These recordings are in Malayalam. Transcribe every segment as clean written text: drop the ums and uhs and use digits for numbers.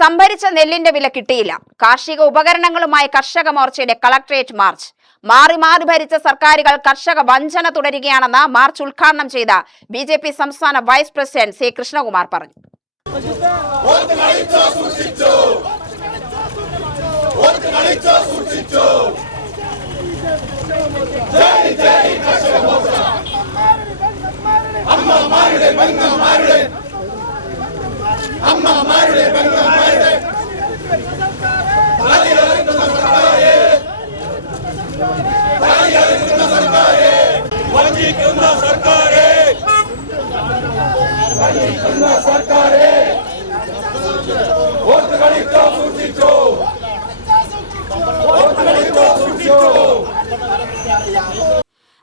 സംഭരിച്ച നെല്ലിന്റെ വില കിട്ടിയില്ല. കാർഷിക ഉപകരണങ്ങളുമായി കർഷക മോർച്ചയുടെ കളക്ടറേറ്റ് മാർച്ച്. മാറി മാറി ഭരിച്ച സർക്കാരുകൾ കർഷക വഞ്ചന തുടരുകയാണെന്ന് മാർച്ച് ഉദ്ഘാടനം ചെയ്ത BJP സംസ്ഥാന വൈസ് പ്രസിഡന്റ് C. കൃഷ്ണകുമാർ പറഞ്ഞു.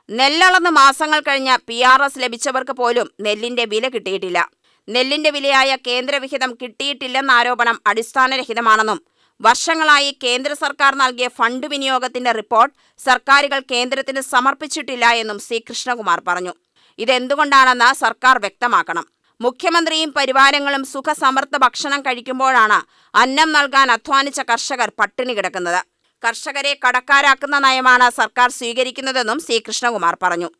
നെല്ലളന്ന് മാസങ്ങൾ കഴിഞ്ഞ PRS ലഭിച്ചവർക്ക് പോലും നെല്ലിന്റെ വില കിട്ടിയിട്ടില്ല. നെല്ലിന്റെ വിലയായ കേന്ദ്രവിഹിതം കിട്ടിയിട്ടില്ലെന്ന ആരോപണം അടിസ്ഥാനരഹിതമാണെന്നും വർഷങ്ങളായി കേന്ദ്ര സർക്കാർ നൽകിയ ഫണ്ട് വിനിയോഗത്തിന്റെ റിപ്പോർട്ട് സർക്കാരുകൾ കേന്ദ്രത്തിന് സമർപ്പിച്ചിട്ടില്ല എന്നും C. കൃഷ്ണകുമാർ പറഞ്ഞു. ഇതെന്തുകൊണ്ടാണെന്ന് സർക്കാർ വ്യക്തമാക്കണം. മുഖ്യമന്ത്രിയും പരിവാരങ്ങളും സുഖസമൃദ്ധ ഭക്ഷണം കഴിക്കുമ്പോഴാണ് അന്നം നൽകാൻ അധ്വാനിച്ച കർഷകർ പട്ടിണി കിടക്കുന്നത്. കർഷകരെ കടക്കാരാക്കുന്ന നയമാണ് സർക്കാർ സ്വീകരിക്കുന്നതെന്നും C. കൃഷ്ണകുമാർ പറഞ്ഞു.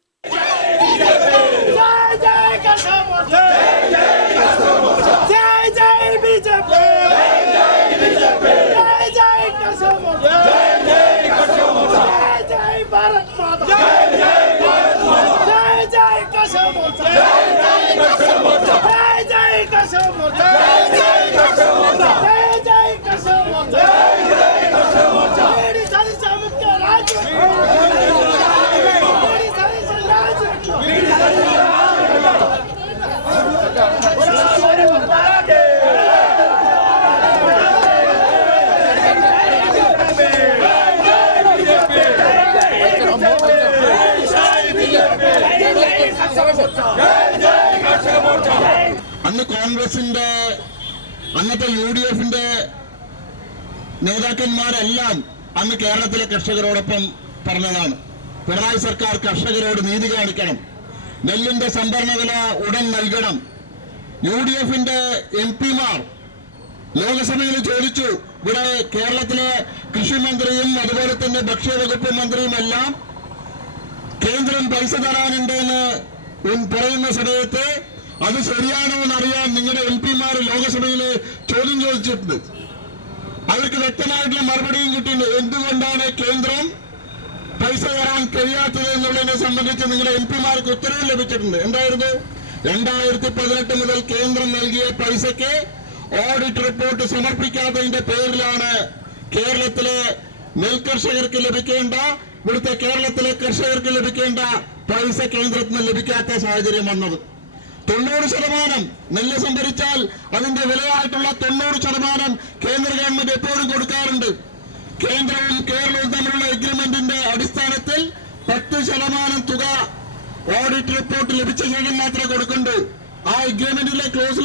അന്ന് കോൺഗ്രസിന്റെ അന്നത്തെ UDFന്റെ നേതാക്കന്മാരെല്ലാം അന്ന് കേരളത്തിലെ കർഷകരോടൊപ്പം പറഞ്ഞതാണ്. പിണറായി സർക്കാർ കർഷകരോട് നീതി കാണിക്കണം, നെല്ലിന്റെ സംഭരണ വില ഉടൻ നൽകണം. UDFന്റെ MP-മാർ ലോകസഭയിൽ ചോദിച്ചു. ഇവിടെ കേരളത്തിലെ കൃഷിമന്ത്രിയും അതുപോലെ തന്നെ ഭക്ഷ്യവകുപ്പ് മന്ത്രിയും എല്ലാം കേന്ദ്രം പൈസ തരാനുണ്ടെന്ന് പറയുന്ന സമയത്ത് അത് ശരിയാണോ എന്നറിയാൻ നിങ്ങളുടെ MP-മാർ ലോകസഭയിൽ ചോദ്യം ചോദിച്ചിട്ടുണ്ട്. അവർക്ക് വ്യക്തമായിട്ടുള്ള മറുപടിയും കിട്ടിയിട്ടുണ്ട്. എന്തുകൊണ്ടാണ് കേന്ദ്രം പൈസ തരാൻ കഴിയാത്തത് എന്നുള്ളതിനെ സംബന്ധിച്ച് നിങ്ങളുടെ MP-മാർക്ക് ഉത്തരവ് ലഭിച്ചിട്ടുണ്ട്. എന്തായിരുന്നു? 2018 മുതൽ കേന്ദ്രം നൽകിയ പൈസയ്ക്ക് ഓഡിറ്റ് റിപ്പോർട്ട് സമർപ്പിക്കാത്തതിന്റെ പേരിലാണ് കേരളത്തിലെ നെൽകർഷകർക്ക് ലഭിക്കേണ്ട, ഇവിടുത്തെ കേരളത്തിലെ കർഷകർക്ക് ലഭിക്കേണ്ട പൈസ കേന്ദ്രത്തിൽ നിന്ന് ലഭിക്കാത്ത സാഹചര്യം വന്നത്. 90% നെല്ല് സംഭരിച്ചാൽ അതിന്റെ വിലയായിട്ടുള്ള 90% കേന്ദ്ര ഗവൺമെന്റ് എപ്പോഴും കൊടുക്കാറുണ്ട്. കേന്ദ്രവും കേരളവും തമ്മിലുള്ള എഗ്രിമെന്റിന്റെ അടിസ്ഥാനത്തിൽ 10% തുക ഓഡിറ്റ് റിപ്പോർട്ട് ലഭിച്ച ശേഷം മാത്രമേ കൊടുക്കണ്ടൂ. ആ എഗ്രിമെന്റിലെ ക്ലോസിൽ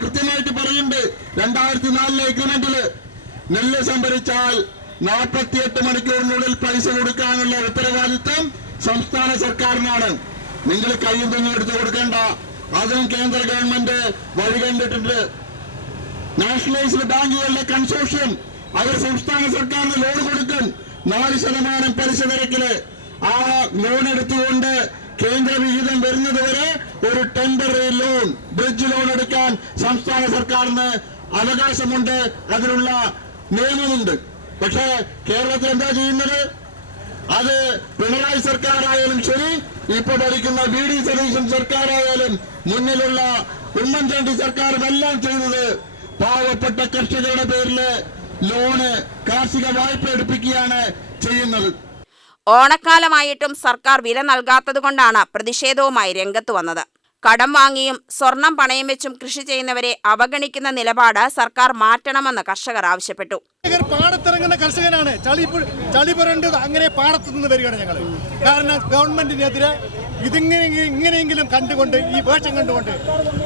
കൃത്യമായിട്ട് പറയുന്നുണ്ട്. 2004 എഗ്രിമെന്റില് നെല്ല് സംഭരിച്ചാൽ 48 മണിക്കൂറിനുള്ളിൽ പൈസ കൊടുക്കാനുള്ള ഉത്തരവാദിത്വം സംസ്ഥാന സർക്കാരിനാണ്. നിങ്ങൾ കയ്യിൽ നിന്ന് എടുത്തു കൊടുക്കേണ്ട, അതും കേന്ദ്ര ഗവൺമെന്റ് വഴി കണ്ടിട്ടുണ്ട്. നാഷണലൈസ്ഡ് ബാങ്കുകളുടെ കൺസോർഷ്യം അവർ സംസ്ഥാന സർക്കാരിന് ലോൺ കൊടുക്കും. 4% പലിശ നിരക്കില് ആ ലോൺ എടുത്തുകൊണ്ട് കേന്ദ്ര വിഹിതം വരുന്നതുവരെ ഒരു ടെമ്പററി ലോൺ, ബ്രിഡ്ജ് ലോൺ എടുക്കാൻ സംസ്ഥാന സർക്കാരിന് അവകാശമുണ്ട്, അതിനുള്ള നിയമമുണ്ട്. പക്ഷേ കേരളത്തിൽ എന്താ ചെയ്യുന്നത്? അത് പിണറായി സർക്കാരായാലും ശരി, ഇപ്പൊ ഭരിക്കുന്ന VD സതീശൻ സർക്കാരായാലും മുന്നിലുള്ള ഉമ്മൻചാണ്ടി സർക്കാരും എല്ലാം ചെയ്തത് പാവപ്പെട്ട കർഷകരുടെ പേരില് ലോണ്, കാർഷിക വായ്പ എടുപ്പിക്കുകയാണ് ചെയ്യുന്നത്. ഓണക്കാലമായിട്ടും സർക്കാർ വില നൽകാത്തതുകൊണ്ടാണ് പ്രതിഷേധവുമായി രംഗത്ത് വന്നത്. കടം വാങ്ങിയും സ്വർണം പണയം വെച്ചും കൃഷി ചെയ്യുന്നവരെ അവഗണിക്കുന്ന നിലപാട് സർക്കാർ മാറ്റണമെന്ന് കർഷകർ ആവശ്യപ്പെട്ടു. പാടത്തിറങ്ങുന്ന കർഷകനാണ്, ചളി പുരണ്ടത് അങ്ങനെ പാടത്തു നിന്ന് വരികയാണ് ഞങ്ങൾ. കാരണം ഗവൺമെന്റിനെതിരെ ഇങ്ങനെയെങ്കിലും കണ്ടുകൊണ്ട്, ഈ വേഷം കണ്ടുകൊണ്ട്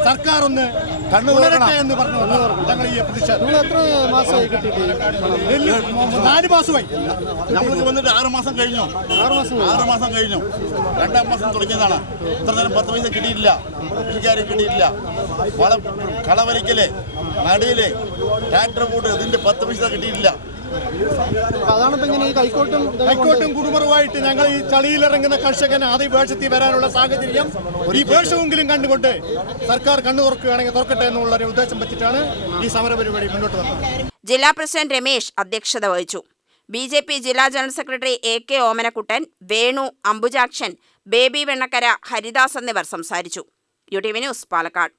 സർക്കാർ ഒന്ന് കണ്ണുവരട്ടെ എന്ന് പറഞ്ഞു ഞങ്ങൾ ഈ പ്രതിഷേധം. 4 മാസമായി. നമ്മൾക്ക് വന്നിട്ട് 6 മാസം കഴിഞ്ഞു. 6 മാസം കഴിഞ്ഞു. 2-ാം മാസം തുടങ്ങിയതാണ്. ഇത്ര നേരം 10 പൈസ കിട്ടിയിട്ടില്ല, കൃഷിക്കാരെ കിട്ടിയിട്ടില്ല. കളവലിക്കല് നടിയിലെ ട്രാക്ടർ കൂട്ട് ഇതിന്റെ 10 പൈസ കിട്ടിയിട്ടില്ല. അതാണ് ഇപ്പൊ ഇങ്ങനെ ഈ കൈക്കോട്ടും കുടുംബവുമായിട്ട് ഞങ്ങൾ ഈ ചളിയിലിറങ്ങുന്ന കർഷകൻ ആദ്യ വേഷത്തിൽ വരാനുള്ള സാഹചര്യം ഈ വേഷമെങ്കിലും കണ്ടുകൊണ്ട് സർക്കാർ കണ്ണു തുറക്കുകയാണെങ്കിൽ തുറക്കട്ടെ എന്നുള്ള ഒരു ഉദ്ദേശം വെച്ചിട്ടാണ് ഈ സമര പരിപാടി മുന്നോട്ട് വന്നത്. ജില്ലാ പ്രസിഡന്റ് രമേശ് അധ്യക്ഷത വഹിച്ചു. BJP ജില്ലാ general secretary AK Omanakuttan, Venu, Ambujakshan, baby Vennakkara, Haridas എന്നിവർ സംസാരിച്ചു. UTV news, Palakkad.